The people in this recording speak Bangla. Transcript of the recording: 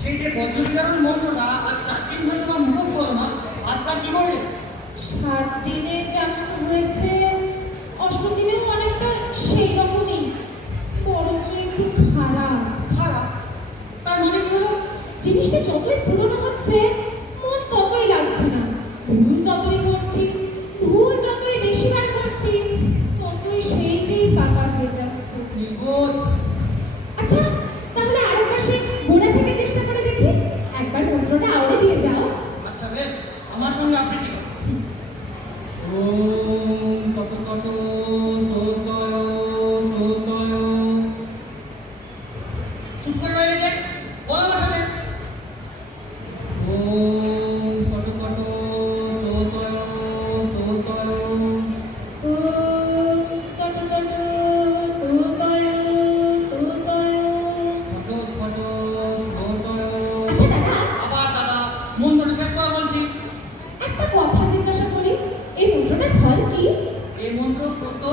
সেই যে বজ্রবিদারণ মন্ত্রটা আজ সাত দিন ধরে তোমার মুখস্থ হলো না আজ তার কি করে সাত দিনে যেমন হয়েছে অষ্টম দিনেও অনেকটা সেই রকমই বরঞ্চ একটু খারাপ। খারাপ? তার মানে কি হলো? জিনিসটা যতই পুরনো হচ্ছে মন ততই লাগছে না। ভুল ততই করছি ভুল যতই বেশিবার করছি ততই সেইটাই পাকা হয়ে যাচ্ছে। আচ্ছা তাহলে আরও পাশে গোড়া থেকে 马上要。কি এই মন্ত্র প্রত্যহ